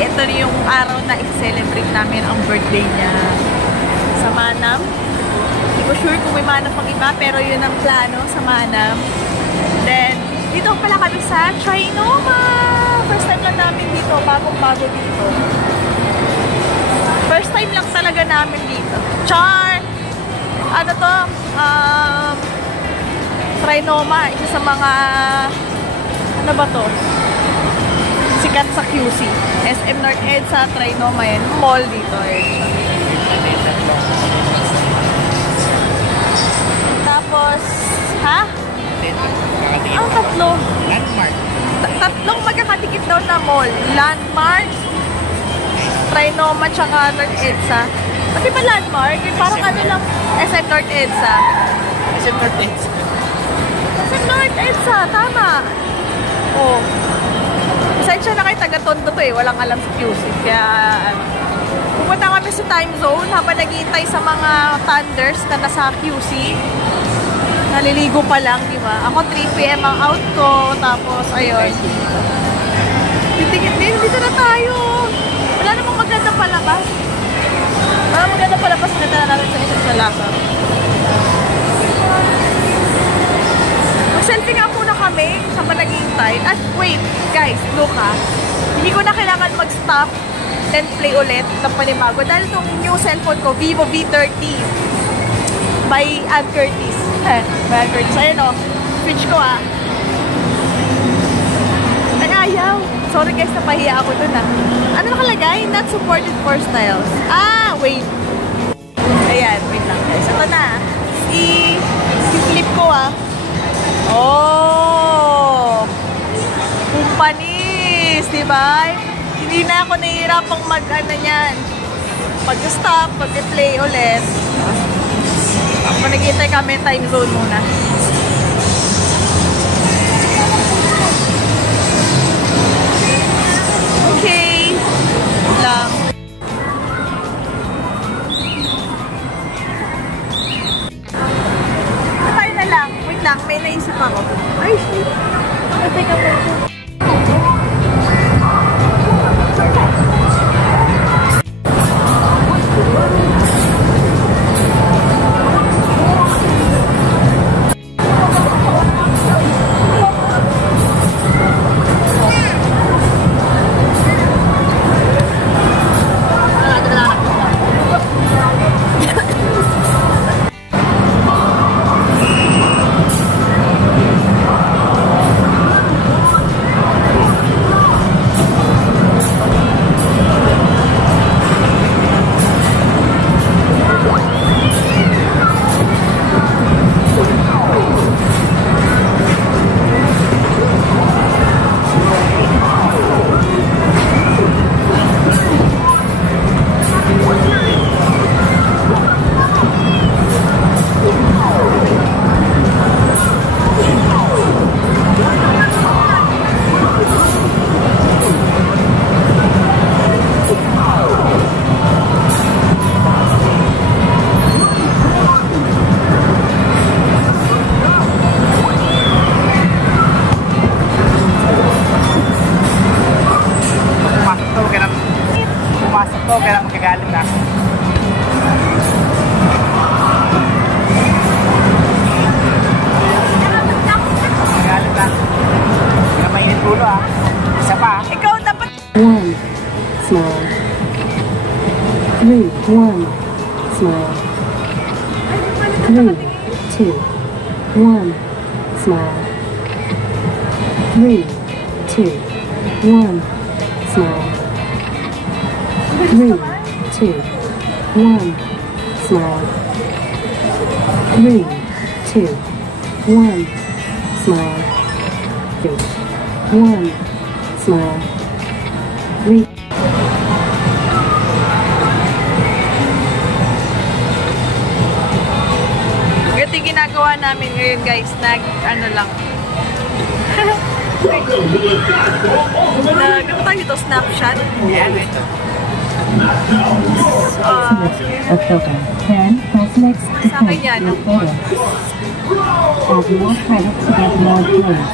ito na yung araw na i-celebrate namin ang birthday niya sa Manam. Hindi ko sure kung may Manam pang iba, pero yun ang plano sa Manam. Then, dito pala kami sa Trinoma. First time lang namin dito, bagong-bago dito. First time lang talaga namin dito. Char! Ano to? Trinoma, isa sa mga ano ba to? Sikat sa QC. SM North EDSA, Trinoma yan. Mall dito. Tapos, ha? Ang tatlo. Landmark. Tatlong magkakatikit daw na mall. Landmark, Trinoma, tsaka North EDSA. Pati ba Landmark? Parang ano lang. SM North EDSA. SM North EDSA. SM North EDSA, tama. Oh. Pasensya na kayo, taga-Tondo to eh. Walang alam sa QC. Kaya, pupunta kami sa time zone habang naghihintay sa mga thunders na nasa QC. Naliligo pa lang, di ba? Ako 3 PM ang out ko. Tapos, ayun. Dito na tayo. Wala namang maganda palabas. Wala maganda palabas. Ganda na natin sa isang salasa. Mag-selfie nga muna kami sa naghihintay. At wait, guys, look ha. Hindi ko na kailangan mag-stop then play ulit ng panibago. Dahil itong new cellphone ko, Vivo V30 by Ann Curtis. By Ann Curtis. Ayun o. Switch ko ha. Ay, ayaw. Sorry guys, napahiya ako dun ha. Ano nakalagay? Not supported for styles. Ah, wait. Ayan, wait lang guys. Ito na. I-flip ko ha. Oh! Kumpanis, diba? Hindi na ako nahihirapang mag-ano yan. Mag-stop, mag-play ulit. Naghihintay kami, time zone muna. Okay. Lang. Tayo na lang. Wait lang, may naisip ako. Ay, shit. Matay ka po. Kaya magkagalit na. Magagalit na. Kaya mainit ulo ah. Isa pa. Ikaw dapat... 1. Smile. 3. 1. Smile. 3. 2. 1. Smile. 3. 2. 1. Smile. 3, 2, 1, smile. 3, 2, 1, smile. 3, 1, smile. 3. Ito yung ginagawa namin ngayon guys, ano lang. Ano tayo dito? Snapshot? Yan ito. A photo. Then press next to Sa akin yan. your photo. Add more credit to get more views.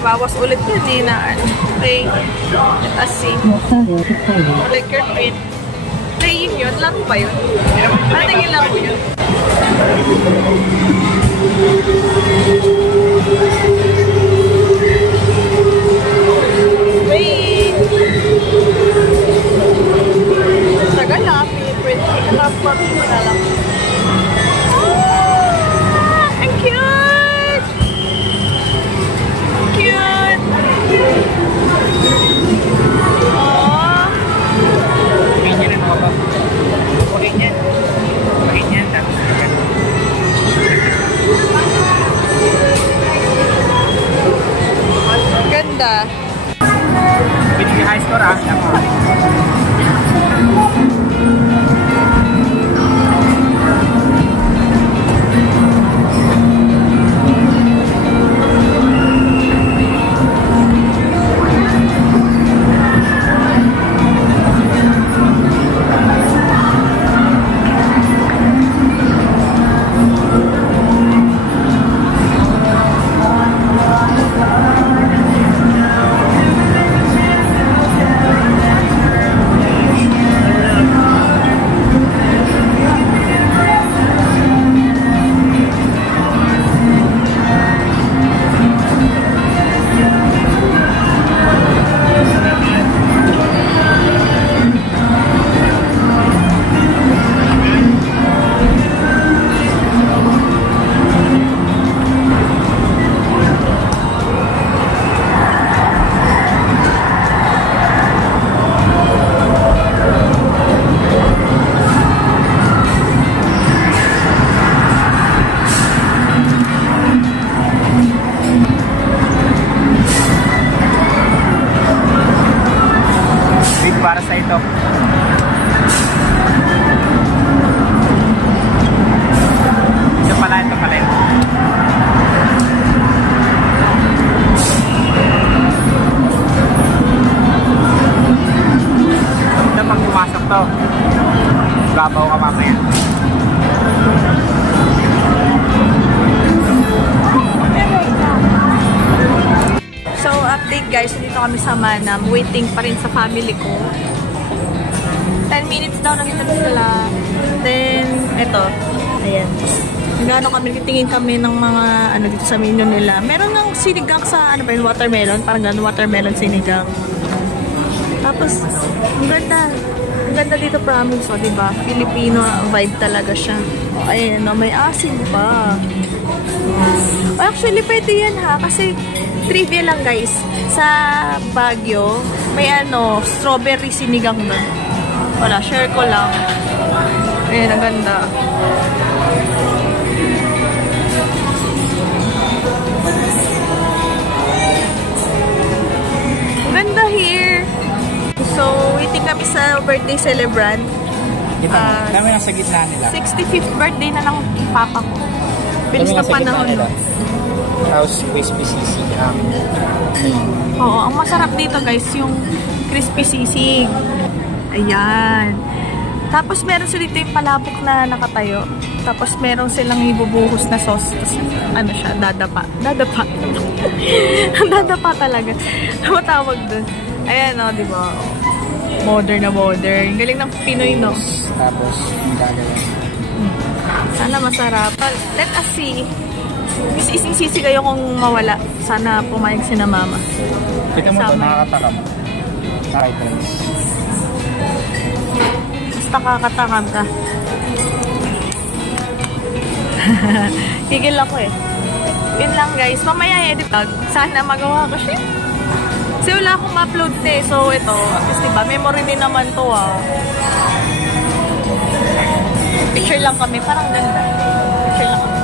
Bawas ulit yun eh na ano. Okay. Let's see. Like your tweet. Playing yun? Laro ba yun? Ano naging laro yun? Wait! Tagal na. Pinipwede. Nakapag mo na lang. Ang cute! Cute! Aww! Ganyan ang mga bag. Ganyan. Ganyan. Tapos ganyan. Ganda. Binigay high score ah. Para sa ito. Ito pala. Ito pag pumasok to. Babaw ka mamaya. So, update guys, dito kami sa Manam. Waiting pa rin sa family ko. 10 minutes daw naging sila. Then, eto. Ayan. Nagano kami, tingin kami ng mga ano dito sa menu nila. Meron ng sinigang sa, ano ba yun, watermelon. Parang gano'n, watermelon sinigang. Tapos, ang ganda. Ang ganda dito, promise. O, diba? Filipino vibe talaga siya. O, ayan, no, may asin pa. O, actually, pwede yan ha. Kasi, trivia lang guys, sa Baguio, may ano, strawberry sinigang doon. Wala, share ko lang. Ayan, ang ganda. Ganda here. So, waiting kami sa birthday celebrant. Kami nasa gitna nila. 65th birthday na ng papa ko. Bilis na panahon. Tapos crispy sisig ang Oo, ang masarap dito guys, yung crispy sisig. Ayan. Tapos meron sila dito yung palabok na nakatayo. Tapos meron silang ibubuhos na sauce. Tapos ano siya, dadapa. Dadapa. Dadapa talaga. Ano tawag dun? Ayan o, diba? Modern na modern. Galing ng Pinoy, no? tapos yung gagawin. Sana masarap. Let us see. Isisisi kayo kung mawala. Sana pumayag si na mama. Kita mo ito, nakakatakam. Nakaka-trends. Basta kakatakam ka. Tigil ako eh. Yun lang guys. Mamaya edit tag. Sana magawa ko siya. Kasi wala akong ma-upload eh. So ito. Kasi diba, memory din naman to ah. Picture lang kami. Parang ganda. Picture lang kami.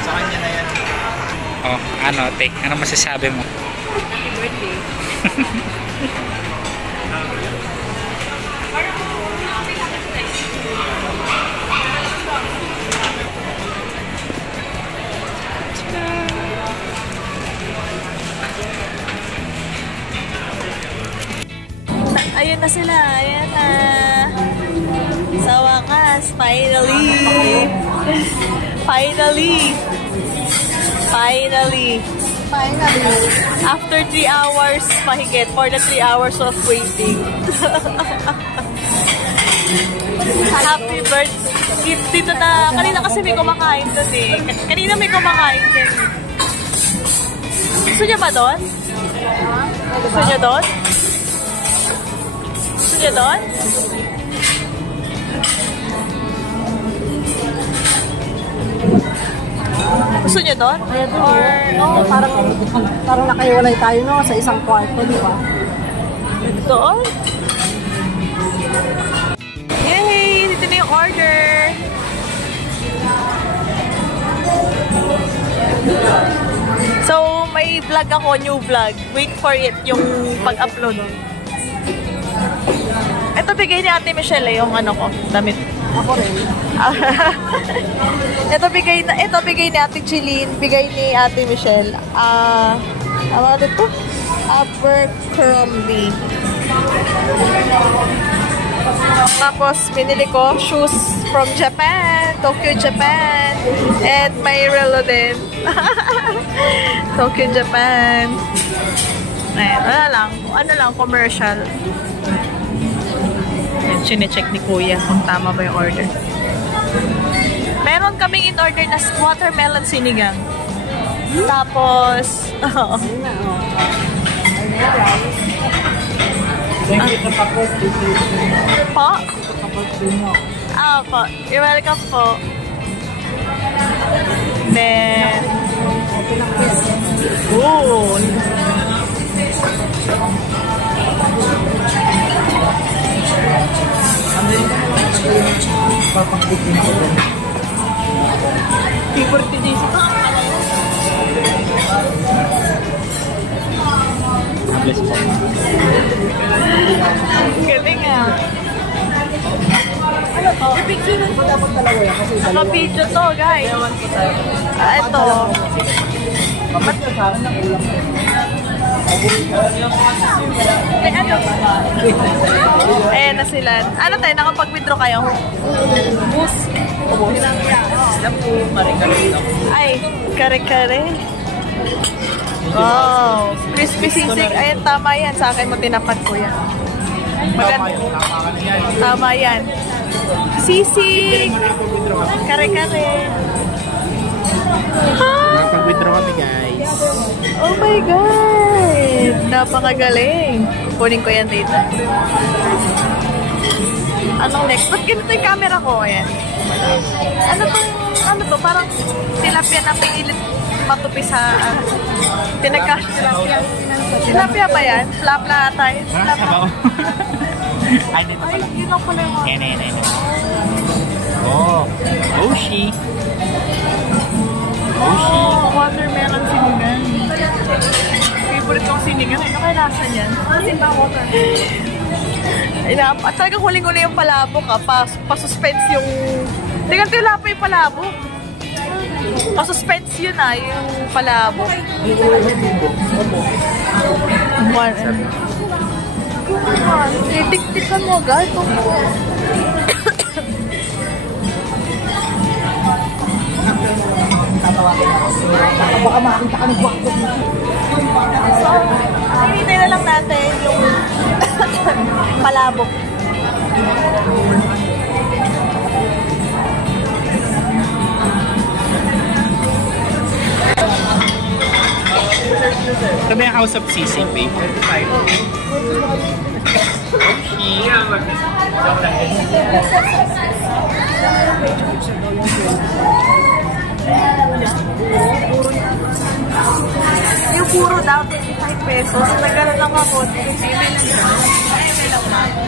Sa kanya na yan. Oh, ano, te? Ano masasabi mo? Happy birthday. Ayun na sila. Ayan na. Sa wakas, finally. Finally. After 3 hours mahigit, for the 3 hours of waiting. Happy birthday. Gift dito na. Kanina kasi may kumakain doon eh. Kanina may kumakain din. Gusto niya ba doon? Gusto niya doon? Gusto niya doon? Gusto niya doon? Or, Oh, parang nakaiwalay tayo no sa isang kwarto, di ba? doon? Yay! Dito na yung order! So, may vlog ako, new vlog. Wait for it, yung pag-upload. Ito bigay ni Ate Michelle yung ano ko, damit. Ako rin. ito bigay ni Ate Jeline, bigay ni Ate Michelle. Ano ito? Abercrombie. Tapos, pinili ko shoes from Japan, Tokyo, Japan. And may relo din. Tokyo, Japan. Ayan, ano lang, commercial. Ayan, chine-check ni Kuya kung tama ba yung order. Meron kaming in-order na watermelon sinigang. Tapos, Thank you sa tapos. po? Po. You're welcome po. Then, ooh. Favorite din ito. Galing ah. Ano to? Naka-video to, guys. Ito. May ano? Ayan na sila. Ano tayo? Nakapag-withdraw kayo? Bus. Ay, kare-kare. Wow. Crispy sisig. Ayan, tama yan. Sa akin mo tinapat ko yan. Maganda. Tama yan. Sisig. Kare-kare. Nakapag-withdraw kami, guys. Oh my God! Napakagaling. Kunin ko yan dito. Anong next? Ba't ganito yung camera ko? Ayan. Ano to? Parang tilapia na pinilit matupi sa pinagkash tilapia. Tilapia ba yan? Flapla ata yun. Ay, dito pala. Ay, yun lang pala yung mga. Yan. Oh, Oshi. Oh, watermelon sinigang. Favorite kong sinigang. Ano kaya nasa niyan? Simba watermelon. At talagang huling-huli yung palabok pa-suspense yung... Tingnan tilapia yung palabok. Pa-suspense yun yung palabok. Titik-tikan mo agad. Baka makakita ka ng gwakto dito. So, hinihintay na lang natin yung palabok. Ito ba yung House of Sisig, babe? 35. Oshi. Yung puro daw, 25 pesos. Nagkaroon lang ako.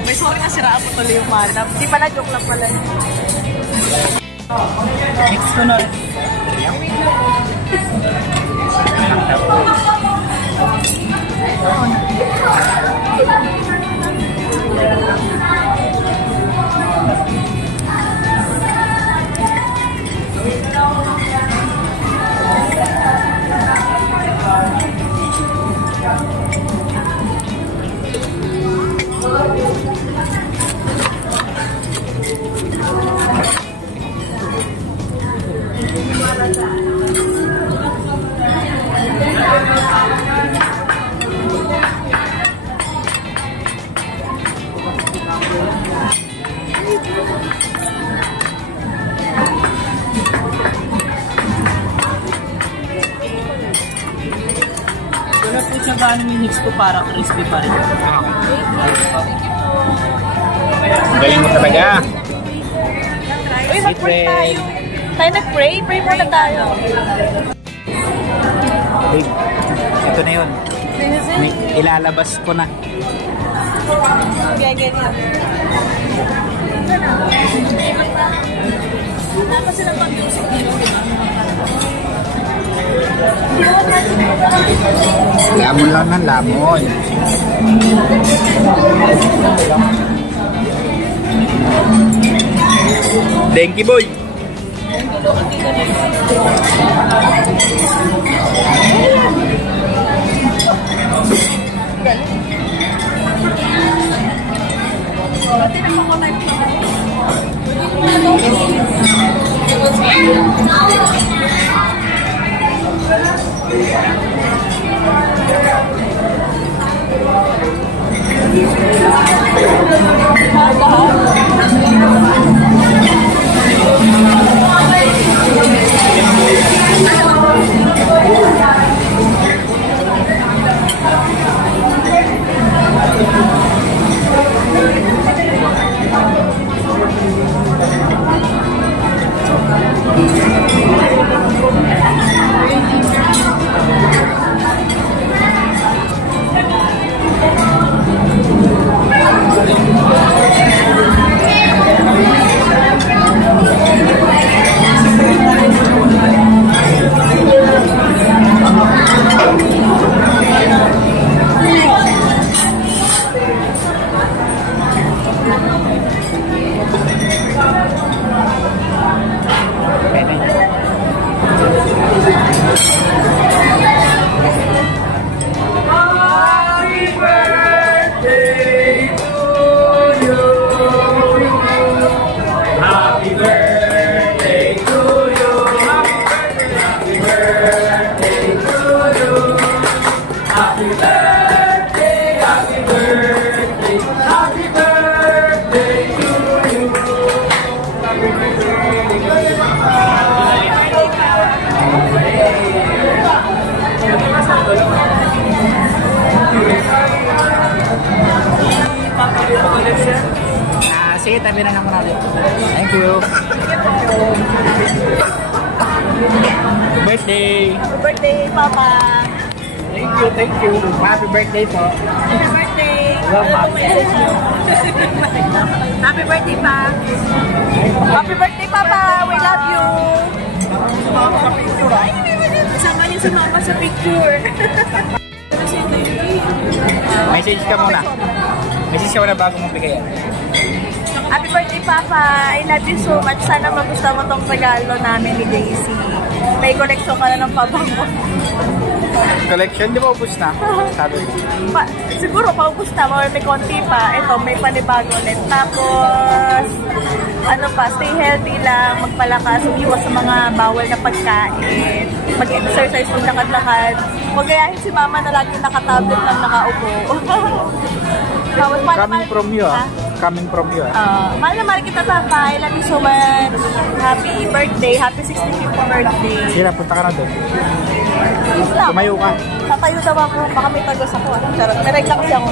May sorry na siraan po tuloy yung madam. Di pala, joke lang pala. Next ko na. mix po para crispy pa rin. Galing mo talaga. Uy, mag-pray tayo. Tayo nag-pray? Pray muna tayo. Wait, ito na yun. Ilalabas ko na. Ganyan. Dapat silang pag-music dito, di ba? Lamon lang ng lamon. Thank you, boy. Sige, tabi na naman natin. Thank you. Happy birthday! Happy birthday, Papa! Thank you. Happy birthday po. Happy birthday! Love, Happy birthday, Pa! Happy birthday, Papa! We love you! Kasama niyo si Mama sa picture. Message ka muna. Message ka muna bago mong bigay. Happy birthday, Papa! I love you so much. Sana magustuhan mo tong regalo namin ni Daisy. May koleksyon ka na ng pabango. Collection, di ba ubus na? Sabi ko. Siguro paubos na, or may konti pa. Ito, may panibago ulit. Tapos, ano pa, stay healthy lang, magpalakas, umiwas sa mga bawal na pagkain, mag-exercise, maglakad-lakad. Huwag gayahin si Mama na lagi nakatablet lang nakaupo. Coming from you, ah. Coming from you, ah. Mahal na mahal kita, Papa. I love you so much. Happy birthday. Happy 65th birthday. Sige na, punta ka na doon. Islam. Tumayo ka. Tatayo daw ako. Baka may tagos ako. Charot. May regla kasi ako.